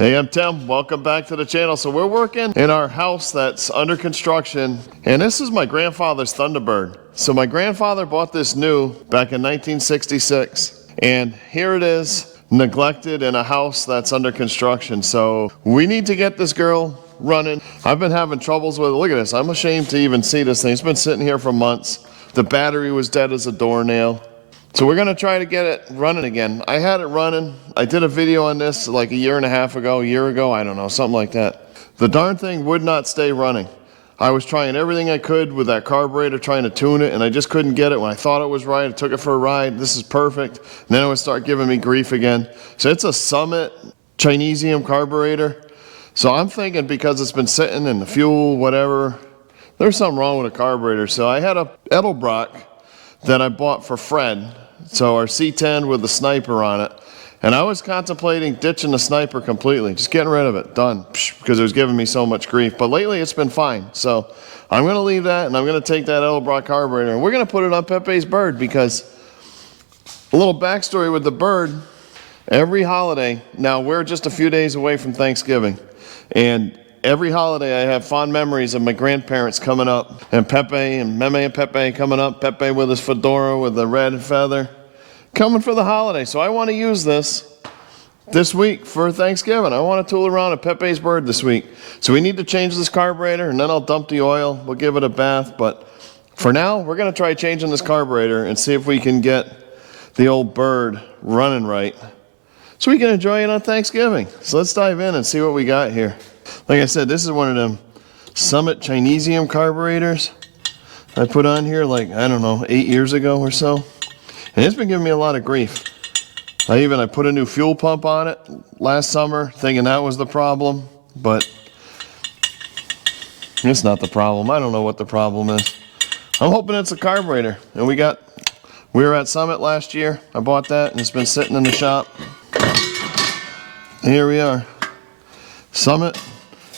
Hey, I'm Tim. Welcome back to the channel. So we're working in our house that's under construction, and this is my grandfather's Thunderbird. So my grandfather bought this new back in 1966, and here it is, neglected in a house that's under construction. So we need to get this girl running. I've been having troubles with it. Look at this. I'm ashamed to even see this thing. It's been sitting here for months. The battery was dead as a doornail. So we're gonna try to get it running again. I had it running. I did a video on this like a year and a half ago, I don't know, something like that. The darn thing would not stay running. I was trying everything I could with that carburetor, trying to tune it, and I just couldn't get it. When I thought it was right, I took it for a ride. This is perfect. And then it would start giving me grief again. So it's a Summit Chinesium carburetor. So I'm thinking because it's been sitting in the fuel, whatever, there's something wrong with the carburetor. So I had a Edelbrock that I bought for Fred. So our C10 with the Sniper on it. And I was contemplating ditching the Sniper completely, just getting rid of it, done, because it was giving me so much grief. But lately it's been fine. So I'm gonna leave that and I'm gonna take that Edelbrock carburetor and we're gonna put it on Pepe's Bird, because a little backstory with the Bird, every holiday, now we're just a few days away from Thanksgiving, and every holiday I have fond memories of my grandparents coming up, and Pepe and Meme and Pepe coming up, Pepe with his fedora with the red feather, coming for the holiday. So I want to use this week for Thanksgiving. I want to tool around at Pepe's Bird this week. So we need to change this carburetor, and then I'll dump the oil. We'll give it a bath, but for now, we're going to try changing this carburetor and see if we can get the old Bird running right so we can enjoy it on Thanksgiving. So let's dive in and see what we got here. Like I said, this is one of them Summit Chinesium carburetors I put on here like, I don't know, 8 years ago or so. And it's been giving me a lot of grief. I put a new fuel pump on it last summer thinking that was the problem, but it's not the problem. I don't know what the problem is. I'm hoping it's a carburetor. And we were at Summit last year. I bought that and it's been sitting in the shop. And here we are. Summit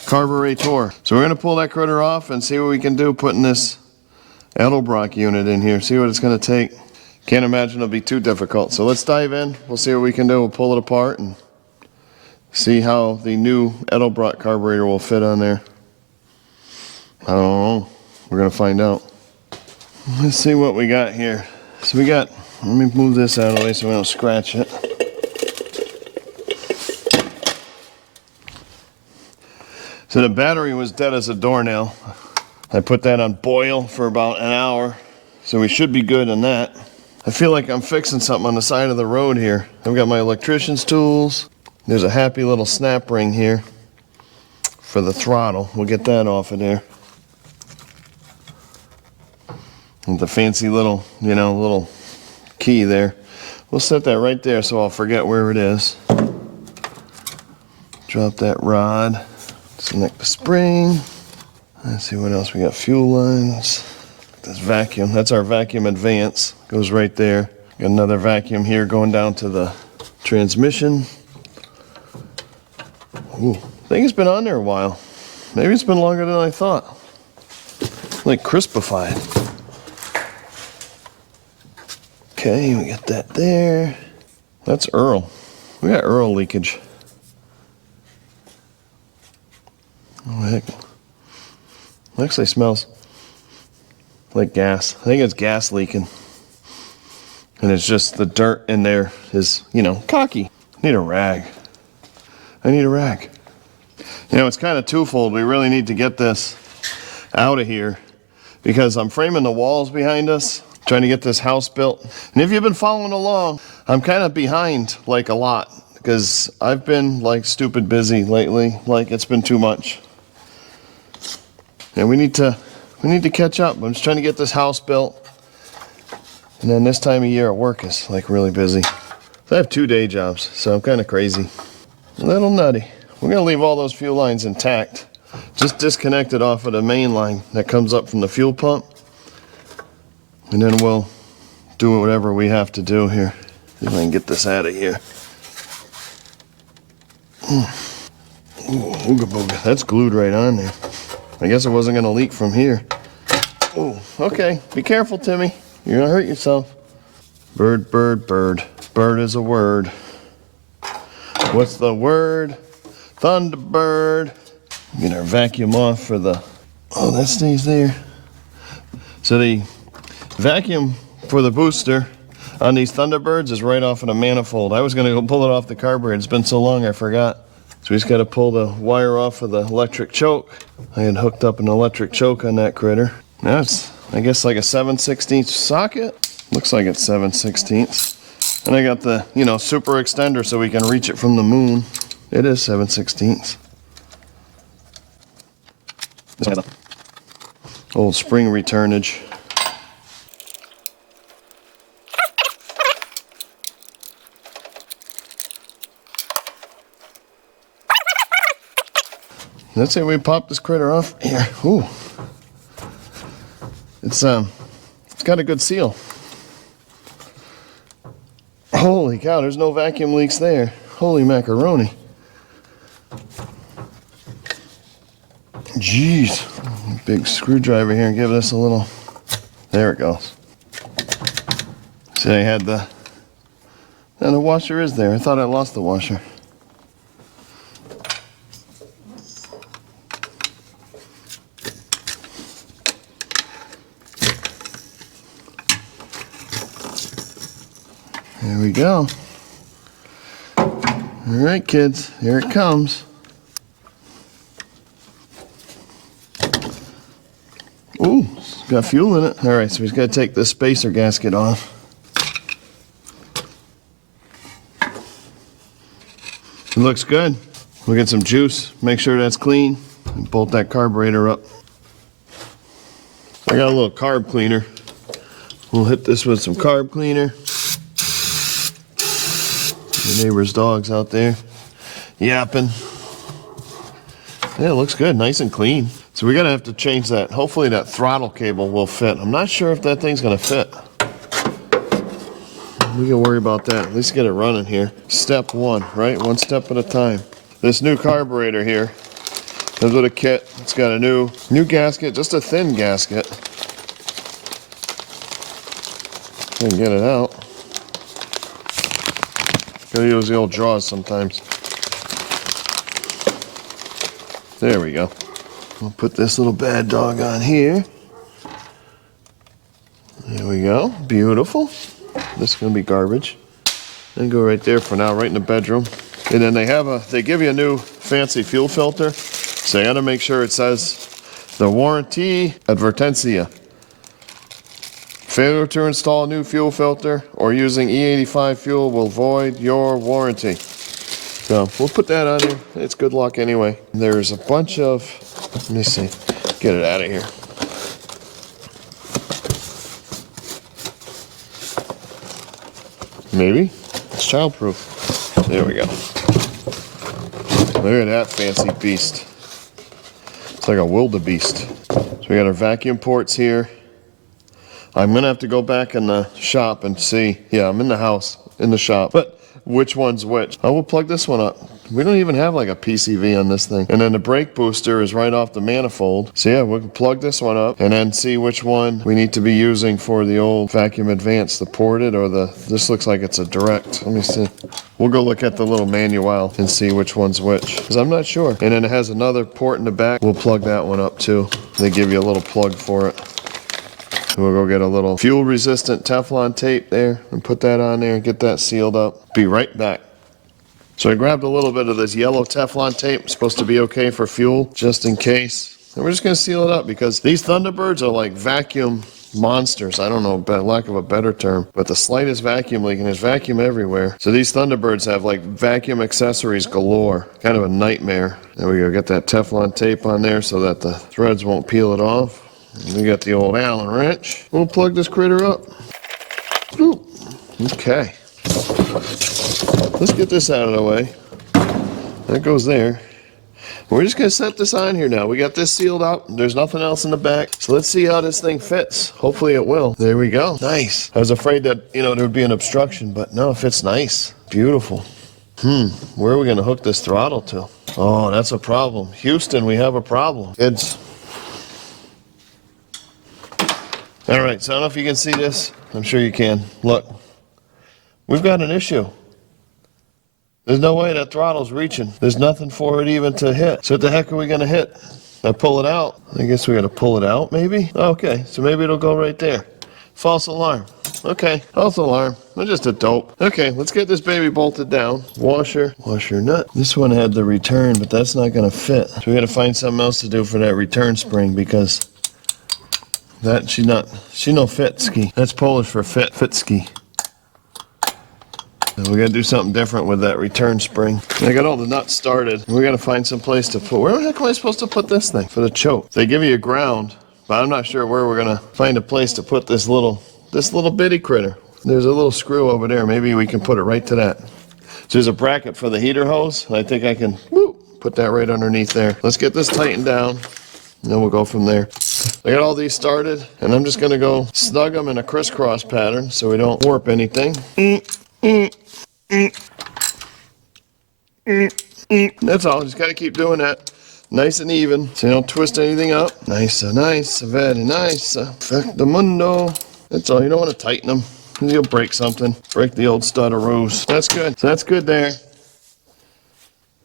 carburetor. So we're going to pull that critter off and see what we can do putting this Edelbrock unit in here. See what it's going to take. Can't imagine it'll be too difficult. So let's dive in. We'll see what we can do. We'll pull it apart and see how the new Edelbrock carburetor will fit on there. I don't know. We're going to find out. Let's see what we got here. So let me move this out of the way so we don't scratch it. So the battery was dead as a doornail. I put that on boil for about an hour, so we should be good on that. I feel like I'm fixing something on the side of the road here. I've got my electrician's tools. There's a happy little snap ring here for the throttle. We'll get that off of there. And the fancy little, little key there. We'll set that right there so I'll forget where it is. Drop that rod. Disconnect the spring. Let's see what else we got. Fuel lines. This vacuum. That's our vacuum advance. Goes right there. Got another vacuum here going down to the transmission. Ooh, I think it's been on there a while. Maybe it's been longer than I thought. Like crispified. Okay, we got that there. That's Earl. We got Earl leakage. Oh heck. Actually smells like gas. I think it's gas leaking. And it's just the dirt in there is, cocky. I need a rag. It's kind of twofold. We really need to get this out of here because I'm framing the walls behind us, trying to get this house built. And if you've been following along, I'm kind of behind like a lot because I've been like stupid busy lately. Like it's been too much. And we need to catch up. I'm just trying to get this house built. And then this time of year at work is like really busy. So I have 2 day jobs, so I'm kind of crazy. A little nutty. We're gonna leave all those fuel lines intact. Just disconnect it off of the main line that comes up from the fuel pump. And then we'll do whatever we have to do here. See if I can get this out of here. Ooh, ooga booga. That's glued right on there. I guess it wasn't going to leak from here. Oh, okay. Be careful, Timmy. You're going to hurt yourself. Bird, bird, bird. Bird is a word. What's the word Thunderbird. Get our vacuum off for the, oh, that stays there. So the vacuum for the booster on these Thunderbirds is right off of the manifold. I was going to go pull it off the carburetor. It's been so long I forgot. So we just got to pull the wire off of the electric choke. I had hooked up an electric choke on that critter. Now it's, I guess, like a 7/16 socket. Looks like it's 7/16. And I got the, you know, super extender so we can reach it from the moon. It is 7/16. Old spring returnage. Let's say we pop this critter off here. Ooh. It's got a good seal. Holy cow, there's no vacuum leaks there. Holy macaroni. Jeez. Big screwdriver here and give this a little, there it goes. See, I had the, and the washer is there. I thought I lost the washer. There we go. All right, kids, here it comes. Ooh, it's got fuel in it. All right, so we've got to take this spacer gasket off. It looks good. We'll get some juice, make sure that's clean, and bolt that carburetor up. I got a little carb cleaner. We'll hit this with some carb cleaner. The neighbor's dog's out there yapping. Yeah, it looks good, nice and clean. So we're gonna have to change that. Hopefully that throttle cable will fit. I'm not sure if that thing's gonna fit. We can worry about that. At least get it running here. Step one, right? One step at a time. This new carburetor here comes with a kit. It's got a new gasket, just a thin gasket. I can get it out. Gotta use the old jaws sometimes. There we go. We'll put this little bad dog on here. There we go. Beautiful. This is gonna be garbage. And go right there for now, right in the bedroom. And then they give you a new fancy fuel filter. So you gotta make sure it says the warranty advertencia. Failure to install a new fuel filter or using E85 fuel will void your warranty. So we'll put that on here. It's good luck anyway. There's a bunch of, let me see, get it out of here. Maybe it's childproof. There we go. Look at that fancy beast. It's like a wildebeest. So we got our vacuum ports here. I'm gonna have to go back in the shop and see. Yeah, I'm in the house, in the shop. But which one's which? I will plug this one up. We don't even have like a PCV on this thing. And then the brake booster is right off the manifold. So yeah, we can plug this one up and then see which one we need to be using for the old vacuum advance, the ported or the, this looks like it's a direct. Let me see. We'll go look at the little manual and see which one's which, because I'm not sure. And then it has another port in the back. We'll plug that one up too. They give you a little plug for it. We'll go get a little fuel resistant Teflon tape there and put that on there and get that sealed up. Be right back. So I grabbed a little bit of this yellow Teflon tape. It's supposed to be okay for fuel, just in case. And we're just gonna seal it up because these Thunderbirds are like vacuum monsters. I don't know, by lack of a better term, but the slightest vacuum leak, and there's vacuum everywhere. So these Thunderbirds have like vacuum accessories galore. Kind of a nightmare. There we go, get that Teflon tape on there so that the threads won't peel it off. And we got the old Allen wrench. We'll plug this critter up. Ooh. Okay. Let's get this out of the way. That goes there. We're just gonna set this on here now. We got this sealed up. There's nothing else in the back. So let's see how this thing fits. Hopefully it will. There we go. Nice. I was afraid that, there would be an obstruction, but no, it fits nice. Beautiful. Where are we gonna hook this throttle to? Oh, that's a problem. Houston, we have a problem. Kids. All right, so I don't know if you can see this. I'm sure you can. Look, we've got an issue. There's no way that throttle's reaching. There's nothing for it even to hit. So what the heck are we gonna hit? I pull it out. I guess we gotta pull it out maybe? Okay, so maybe it'll go right there. False alarm. Okay, false alarm. I'm just a dope. Okay, let's get this baby bolted down. Washer nut. This one had the return, but that's not gonna fit. So we gotta find something else to do for that return spring because that she no fitski. That's Polish for fitski. We gotta do something different with that return spring. I got all the nuts started. We gotta find some place to put. Where the heck am I supposed to put this thing for the choke? They give you a ground, but I'm not sure where we're gonna find a place to put this little bitty critter. There's a little screw over there. Maybe we can put it right to that. So there's a bracket for the heater hose. I think I can put that right underneath there. Let's get this tightened down, and then we'll go from there. I got all these started, and I'm just gonna go snug them in a crisscross pattern so we don't warp anything. That's all. Just got to keep doing that. Nice and even so you don't twist anything up. Nice, very nice. Perfecto mundo. That's all. You don't want to tighten them. You'll break something. Break the old stud or rose. That's good. So that's good there.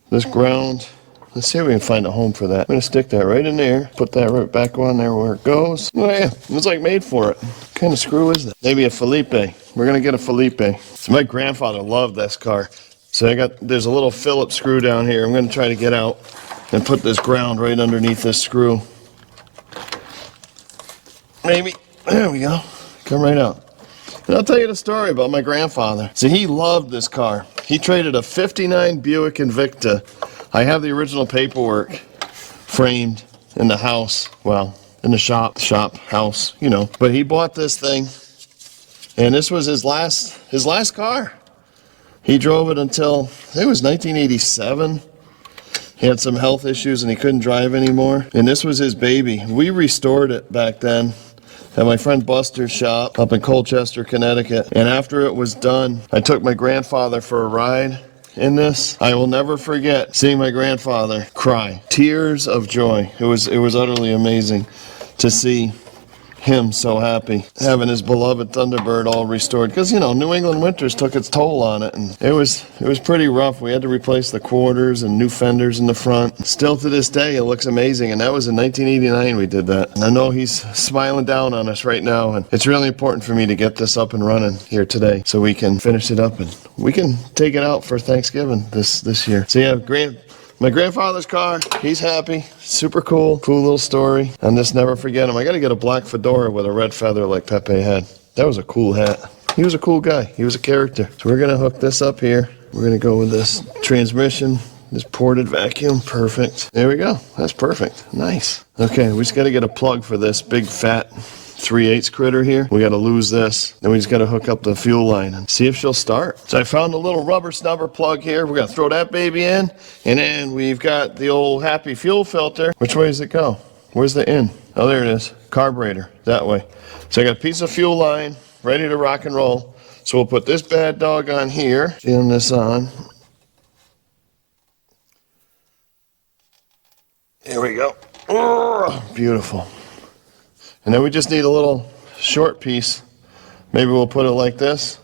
This ground. Let's see if we can find a home for that. I'm going to stick that right in there. Put that right back on there where it goes. Oh yeah, it's like made for it. What kind of screw is that? Maybe a Felipe. We're going to get a Felipe. So my grandfather loved this car. So there's a little Phillips screw down here. I'm going to try to get out and put this ground right underneath this screw. Maybe. There we go. Come right out. And I'll tell you the story about my grandfather. See, he loved this car. He traded a '59 Buick Invicta. I have the original paperwork framed in the house. Well, in the shop, house, you know. But he bought this thing, and this was his last car. He drove it until, I think it was 1987. He had some health issues and he couldn't drive anymore. And this was his baby. We restored it back then at my friend Buster's shop up in Colchester, Connecticut. And after it was done, I took my grandfather for a ride in this. I will never forget seeing my grandfather cry. Tears of joy. It was utterly amazing to see him so happy, having his beloved Thunderbird all restored. Because, you know, New England winters took its toll on it, and it was pretty rough. We had to replace the quarters and new fenders in the front. Still to this day, it looks amazing, and that was in 1989 we did that. And I know he's smiling down on us right now, and it's really important for me to get this up and running here today so we can finish it up, and we can take it out for Thanksgiving this year. So yeah, my grandfather's car, he's happy, super cool little story. I'll just never forget him. I gotta get a black fedora with a red feather like Pepe had. That was a cool hat. He was a cool guy, he was a character. So we're gonna hook this up here. We're gonna go with this transmission, this ported vacuum, perfect. There we go, that's perfect, nice. Okay, we just gotta get a plug for this big fat 3/8 critter here. We got to lose this. Then we just got to hook up the fuel line and see if she'll start. So I found a little rubber snubber plug here. We're going to throw that baby in. And then we've got the old happy fuel filter. Which way does it go? Where's the in? Oh, there it is. Carburetor. That way. So I got a piece of fuel line ready to rock and roll. So we'll put this bad dog on here. Jam this on. There we go. Oh, beautiful. And then we just need a little short piece. Maybe we'll put it like this.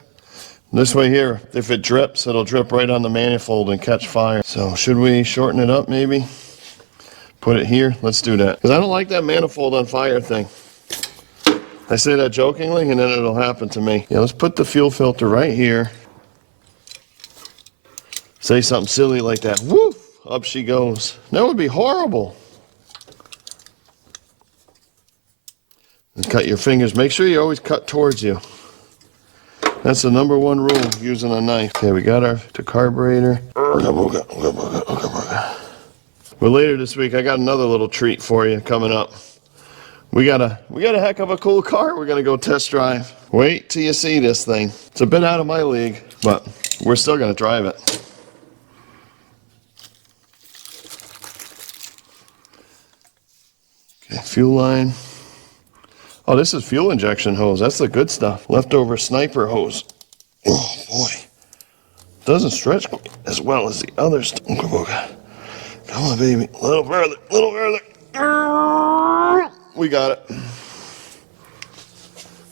This way here, if it drips, it'll drip right on the manifold and catch fire. So should we shorten it up maybe? Put it here? Let's do that. Because I don't like that manifold on fire thing. I say that jokingly and then it'll happen to me. Yeah, let's put the fuel filter right here. Say something silly like that. Woof! Up she goes. That would be horrible. And cut your fingers. Make sure you always cut towards you. That's the number one rule using a knife. Okay, we got the carburetor. Well, later this week, I got another little treat for you coming up. We got a heck of a cool car we're gonna go test drive. Wait till you see this thing. It's a bit out of my league, but we're still gonna drive it. Okay, fuel line. Oh, this is fuel injection hose. That's the good stuff. Leftover sniper hose. Oh, boy. Doesn't stretch as well as the other stuff. Come on, baby. A little further. A little further. We got it.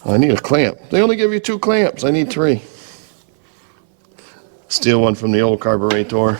I need a clamp. They only give you 2 clamps. I need 3. Steal one from the old carburetor.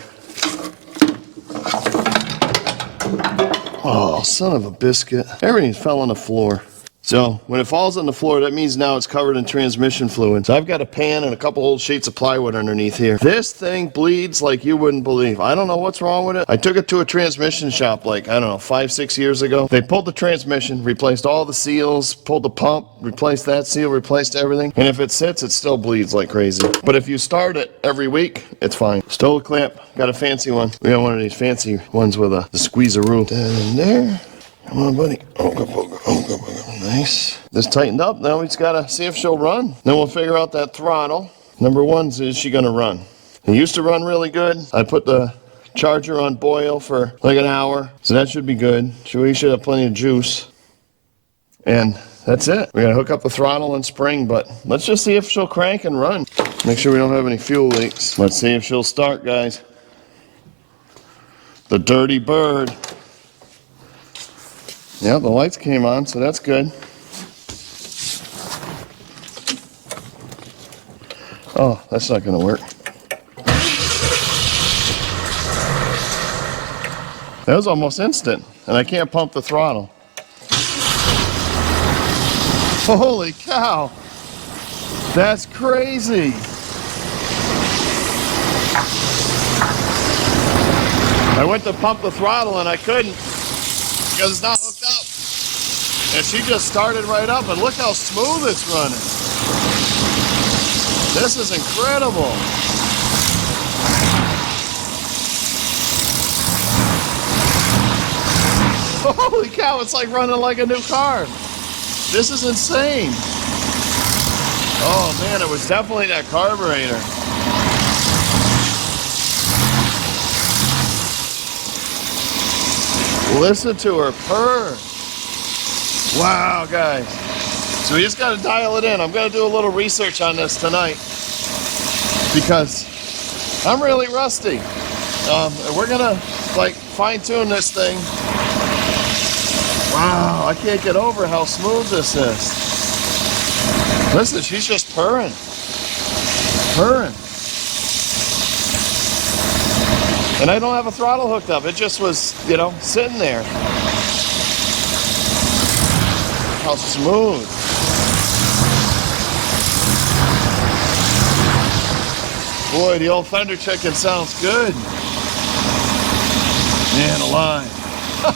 Oh, son of a biscuit. Everything fell on the floor. So when it falls on the floor, that means now it's covered in transmission fluid. So I've got a pan and a couple old sheets of plywood underneath here. This thing bleeds like you wouldn't believe. I don't know what's wrong with it. I took it to a transmission shop like, I don't know, 5-6 years ago. They pulled the transmission, replaced all the seals, pulled the pump, replaced that seal, replaced everything. And if it sits, it still bleeds like crazy. But if you start it every week, it's fine. Stole a clamp, got a fancy one. We got one of these fancy ones with the squeezeroo. Down there. Come on, buddy. Nice. This tightened up. Now we just gotta see if she'll run. Then we'll figure out that throttle. Number one is she gonna run? It used to run really good. I put the charger on boil for like an hour, so that should be good. We should have plenty of juice. And that's it. We gotta hook up the throttle and spring, but let's just see if she'll crank and run. Make sure we don't have any fuel leaks. Let's see if she'll start, guys. The dirty bird. Yeah, the lights came on, so that's good. Oh, that's not going to work. That was almost instant, and I can't pump the throttle. Holy cow! That's crazy! I went to pump the throttle and I couldn't because it's not hooked up. And she just started right up, and look how smooth it's running. This is incredible. Holy cow, it's like running like a new car. This is insane. Oh man, it was definitely that carburetor. Listen to her purr. Wow, guys. So we just got to dial it in. I'm going to do a little research on this tonight because I'm really rusty. And we're going to like fine tune this thing. Wow, I can't get over how smooth this is. Listen, she's just purring. Purring. And I don't have a throttle hooked up. It just was, you know, sitting there. How smooth. Boy, the old Thunder Chicken sounds good. Man alive.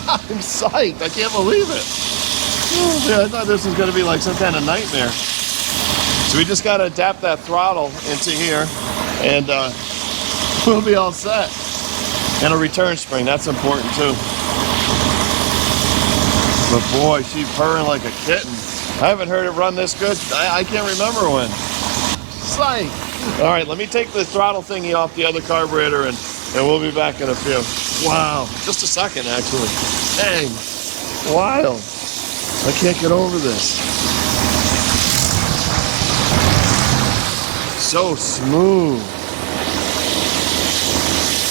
I'm psyched. I can't believe it. Oh, yeah, I thought this was going to be like some kind of nightmare. So we just got to adapt that throttle into here, and we'll be all set. And a return spring, that's important too. But boy, she's purring like a kitten. I haven't heard it run this good. I can't remember when. Psych. All right, let me take the throttle thingy off the other carburetor and we'll be back in a few. Wow, just a second actually. Dang, wild. I can't get over this. So smooth.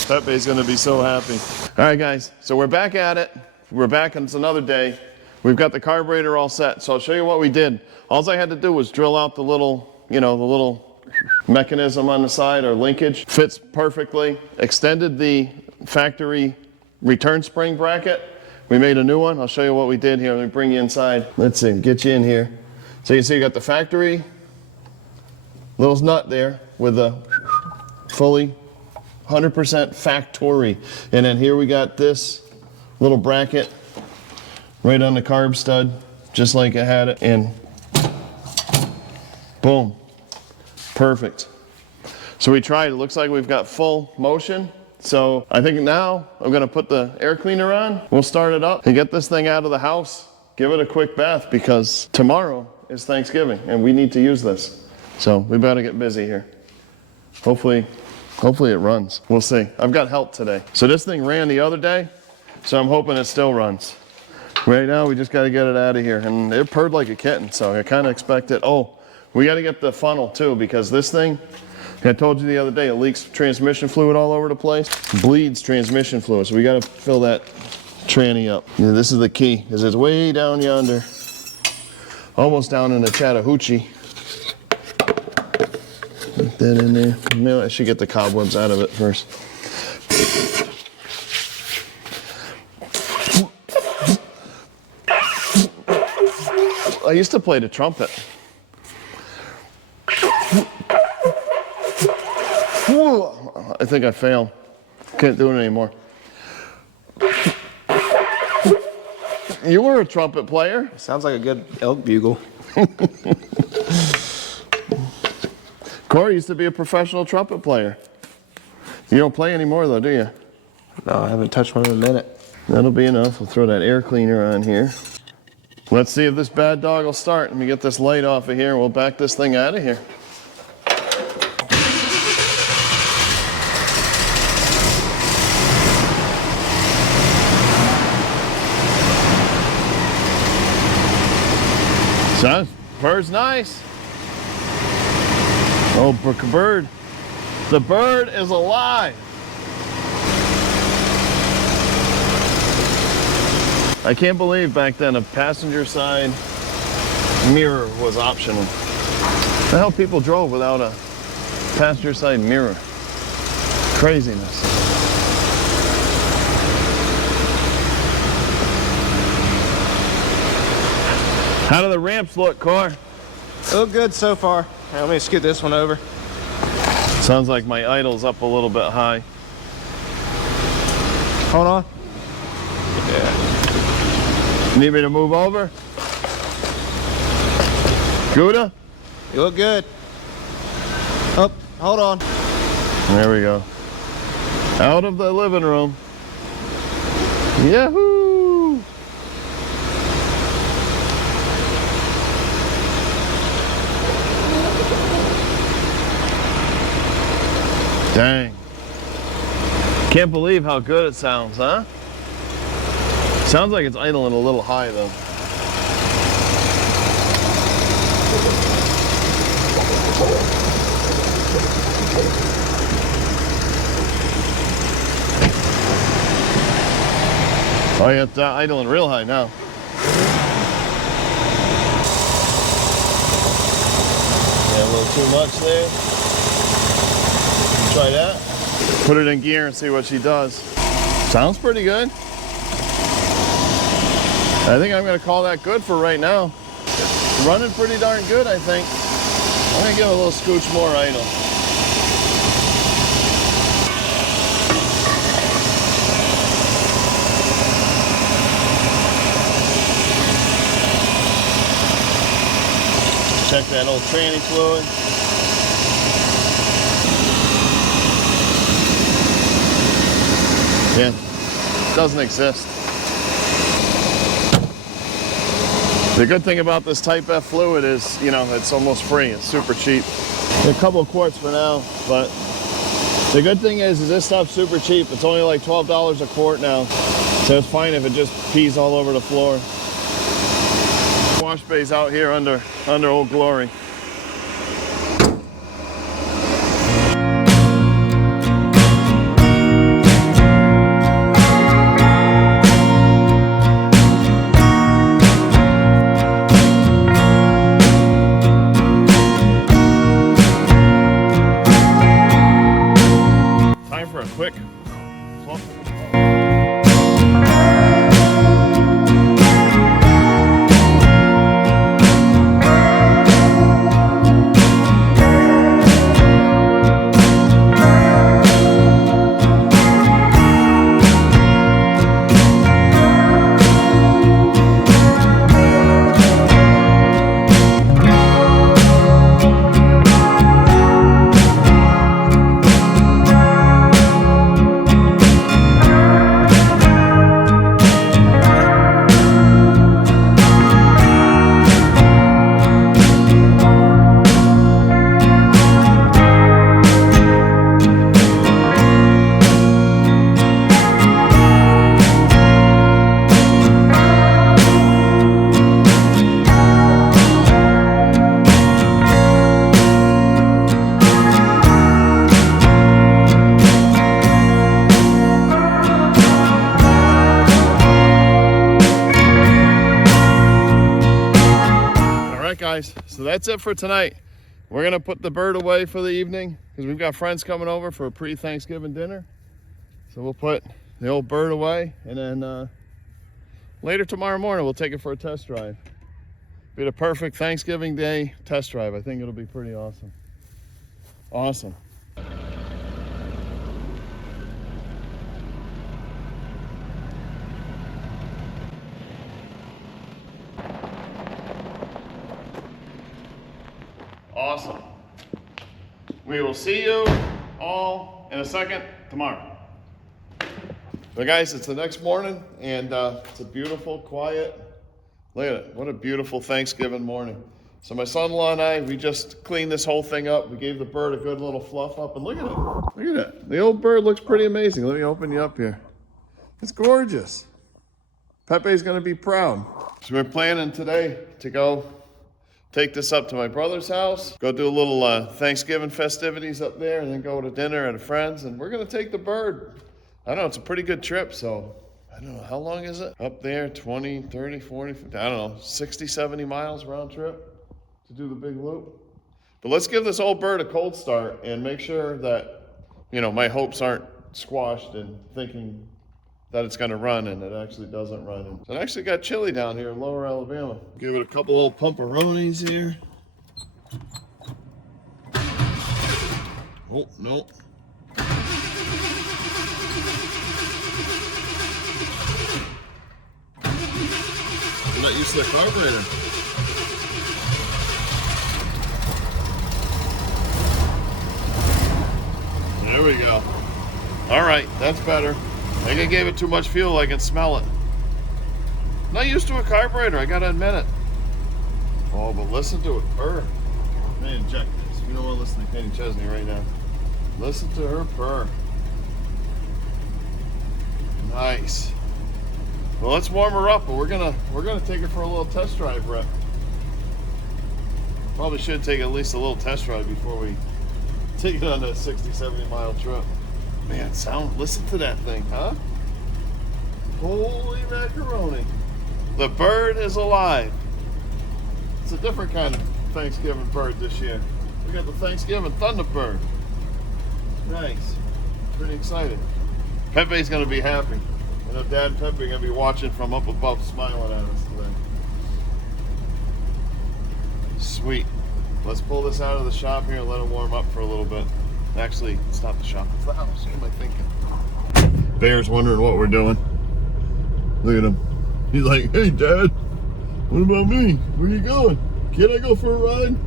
Pepe's gonna be so happy. All right, guys, so we're back at it. We're back, and it's another day. We've got the carburetor all set, so I'll show you what we did. All I had to do was drill out the little, you know, the little mechanism on the side, or linkage. Fits perfectly. Extended the factory return spring bracket. We made a new one. I'll show you what we did here. Let me bring you inside. Let's see, get you in here. So you see you got the factory little nut there with the fully 100% factory. And then here we got this little bracket right on the carb stud, just like I had it, and boom, perfect. So we tried, it looks like we've got full motion. So I think now I'm gonna put the air cleaner on, we'll start it up and get this thing out of the house, give it a quick bath, because tomorrow is Thanksgiving and we need to use this. So we better get busy here. Hopefully it runs. We'll see. I've got help today. So this thing ran the other day, so I'm hoping it still runs. Right now, we just got to get it out of here. And it purred like a kitten, so I kind of expect it. Oh, we got to get the funnel too, because this thing, I told you the other day, it leaks transmission fluid all over the place. Bleeds transmission fluid, so we got to fill that tranny up. Yeah, this is the key, because it's way down yonder. Almost down in the Chattahoochee. Stick that in there. No, I should get the cobwebs out of it first. I used to play the trumpet. I think I failed. Can't do it anymore. You were a trumpet player. Sounds like a good elk bugle. Corey used to be a professional trumpet player. You don't play anymore though, do you? No, I haven't touched one in a minute. That'll be enough. We'll throw that air cleaner on here. Let's see if this bad dog will start. Let me get this light off of here and we'll back this thing out of here. Son, bird's nice. Oh, bird. The bird is alive. I can't believe back then a passenger side mirror was optional. The hell people drove without a passenger side mirror? Craziness. How do the ramps look, Car? Look good so far. Let me scoot this one over. Sounds like my idle's up a little bit high. Hold on. Yeah. Need me to move over? Gouda? You look good. Oh, hold on. There we go. Out of the living room. Yahoo! Dang. Can't believe how good it sounds, huh? Sounds like it's idling a little high though. Oh yeah, it's idling real high now. Yeah, a little too much there. Try that. Put it in gear and see what she does. Sounds pretty good. I think I'm going to call that good for right now. Running pretty darn good, I think. I'm going to give it a little scooch more idle. Check that old tranny fluid. Yeah, doesn't exist. The good thing about this Type F fluid is, you know, it's almost free. It's super cheap. A couple of quarts for now, but the good thing is this stuff's super cheap. It's only like $12 a quart now. So it's fine if it just pees all over the floor. Wash bay's out here under Old Glory. Quick. Guys, so that's it for tonight. We're gonna put the bird away for the evening because we've got friends coming over for a pre-Thanksgiving dinner. So we'll put the old bird away, and then later tomorrow morning we'll take it for a test drive. Be the perfect Thanksgiving Day test drive. I think it'll be pretty awesome. Awesome. Awesome. We will see you all in a second tomorrow. But guys, it's the next morning, and it's a beautiful, quiet, look at it, what a beautiful Thanksgiving morning. So my son-in-law and I, we just cleaned this whole thing up. We gave the bird a good little fluff up, and look at it. Look at it. The old bird looks pretty amazing. Let me open you up here. It's gorgeous. Pepe's gonna be proud. So we're planning today to go take this up to my brother's house, go do a little Thanksgiving festivities up there, and then go to dinner at a friend's, and we're gonna take the bird. I don't know, it's a pretty good trip, so I don't know, how long is it? Up there, 20, 30, 40, 50, I don't know, 60, 70 miles round trip to do the big loop. But let's give this old bird a cold start and make sure that, you know, my hopes aren't squashed in thinking that it's gonna run and it actually doesn't run. And it actually got chilly down here in lower Alabama. Give it a couple old pumperonis here. Oh, no. I'm not used to the carburetor. There we go. All right, that's better. I think I gave it too much fuel. I can smell it. Not used to a carburetor, I gotta admit it. Oh, but listen to it purr. Let me inject this. You don't want to listen to Kenny Chesney right now. Listen to her purr. Nice. Well, let's warm her up, but we're gonna take her for a little test drive rep. Probably should take at least a little test drive before we take it on a 60, 70 mile trip. Man, listen to that thing, huh? Holy macaroni. The bird is alive. It's a different kind of Thanksgiving bird this year. We got the Thanksgiving Thunderbird. Nice. Pretty excited. Pepe's gonna be happy. I know Dad and Pepe are gonna be watching from up above, smiling at us today. Sweet. Let's pull this out of the shop here and let it warm up for a little bit. Actually, it's not the shop, it's the house. What am I thinking? Bear's wondering what we're doing. Look at him. He's like, hey, Dad, what about me? Where you going? Can I go for a ride?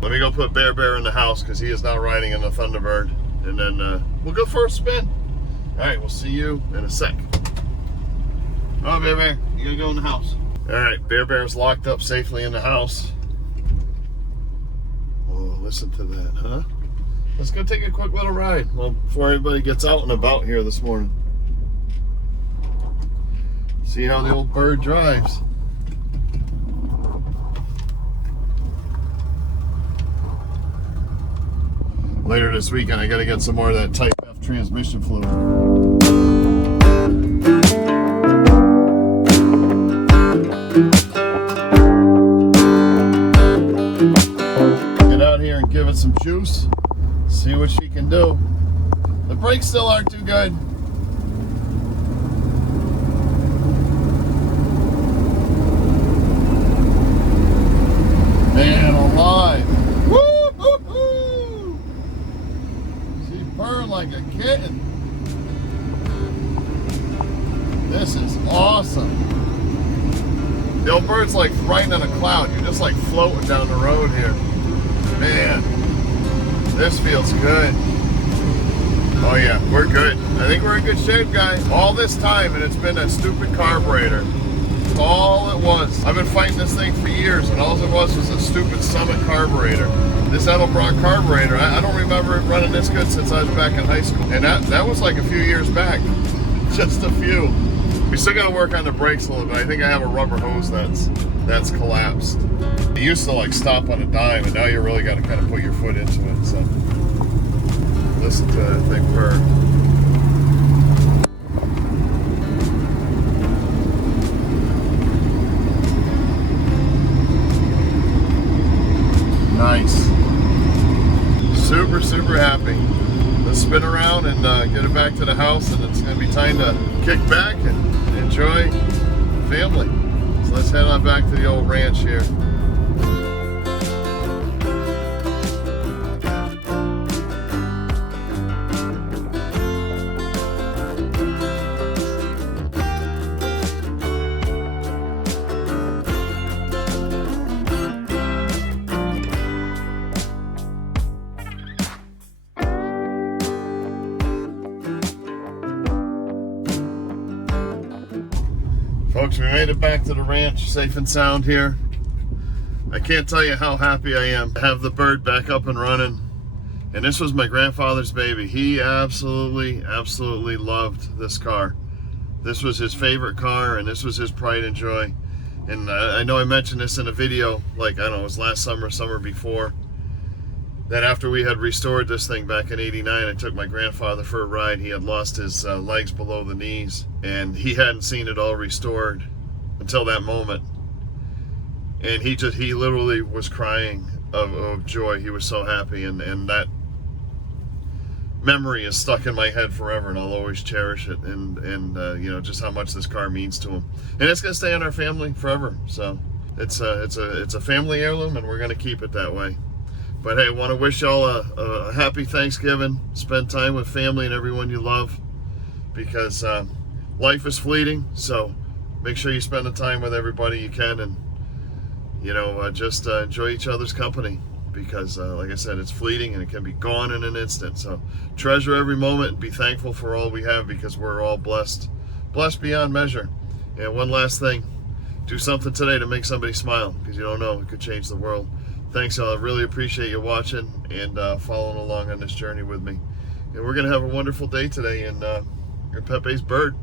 Let me go put Bear in the house because he is not riding in the Thunderbird. And then we'll go for a spin. All right, we'll see you in a sec. Oh, Bear, you gotta go in the house. All right, Bear's locked up safely in the house. Oh, listen to that, huh? Let's go take a quick little ride. Well, before everybody gets out and about here this morning. See how the old bird drives. Later this weekend, I gotta get some more of that Type F transmission fluid. Get out here and give it some juice. See what she can do. The brakes still aren't too good. Man alive. Purring like a kitten. This is awesome. The old bird's like riding on a cloud. You're just like floating down the road here. Man, this feels good. Oh yeah, we're good. I think we're in good shape, guys. All this time, and it's been a stupid carburetor. All it was. I've been fighting this thing for years, and all it was a stupid Summit carburetor. This Edelbrock carburetor, I don't remember it running this good since I was back in high school. And that was like a few years back. Just a few. We still gotta work on the brakes a little bit. I think I have a rubber hose that's collapsed. It used to like stop on a dime, and now you really gotta kind of put your foot into it. So Listen to that thing purr. Nice. Super, super happy. Let's spin around and get it back to the house, and it's going to be time to kick back and enjoy family. So let's head on back to the old ranch here. Folks, we made it back to the ranch safe and sound here. I can't tell you how happy I am to have the bird back up and running. And this was my grandfather's baby. He absolutely, absolutely loved this car. This was his favorite car, and this was his pride and joy. And I know I mentioned this in a video, like, I don't know, it was last summer, summer before, that after we had restored this thing back in '89, I took my grandfather for a ride. He had lost his legs below the knees, and he hadn't seen it all restored until that moment. And he literally was crying of joy. He was so happy, and that memory is stuck in my head forever, and I'll always cherish it, and you know, just how much this car means to him. And it's gonna stay in our family forever. So it's a family heirloom, and we're gonna keep it that way. But hey, I want to wish y'all a happy Thanksgiving. Spend time with family and everyone you love, because life is fleeting. So make sure you spend the time with everybody you can, and you know, just enjoy each other's company, because like I said, it's fleeting and it can be gone in an instant. So treasure every moment and be thankful for all we have, because we're all blessed beyond measure. And one last thing, do something today to make somebody smile, because you don't know, it could change the world. Thanks, y'all. I really appreciate you watching and following along on this journey with me. And we're going to have a wonderful day today in Pepe's bird.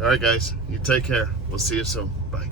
All right, guys. You take care. We'll see you soon. Bye.